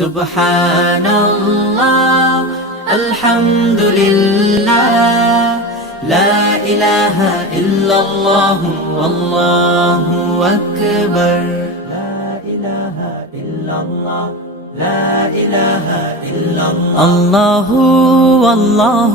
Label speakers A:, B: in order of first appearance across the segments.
A: سبحان الله الحمد لله لا إله إلا الله والله أكبر
B: لا إله إلا الله لا إله إلا الله
C: الله والله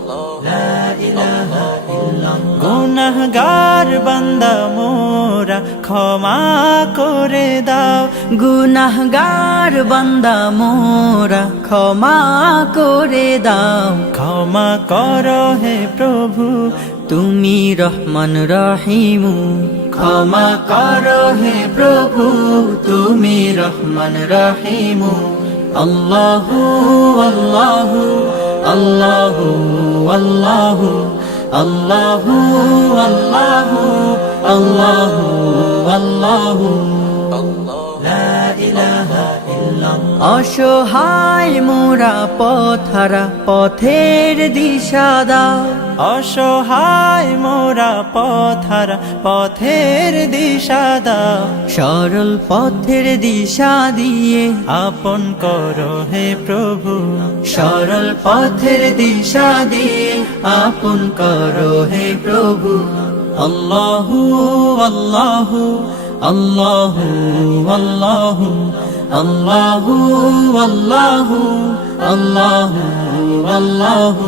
D: গুনাহগার বান্দা মোরা ক্ষমা করে দাও গুনাহগার বান্দা মোরা ক্ষমা করে দাও
E: ক্ষমা কর হে প্রভু তুমি রহমান রহিমু ক্ষমা কর হে প্রভু তুমি রহমান রহিমু আল্লাহু আল্লাহু আল্লাহু আল্লাহু আল্লাহু আল্লাহু আল্লাহু আল্লাহু
F: অসহায় মোরা পথারা পথের দিশা দাও অসহায় মোরা পথার পথের দিশা দাও সরল পথের দিশা দিয়ে আপন কর হে প্রভু সরল পথের দিশা দিয়ে আপন কর হে প্রভু আল্লাহু আল্লাহু আল্লাহু আল্লাহু আল্লাহু আল্লাহু আল্লাহু আল্লাহু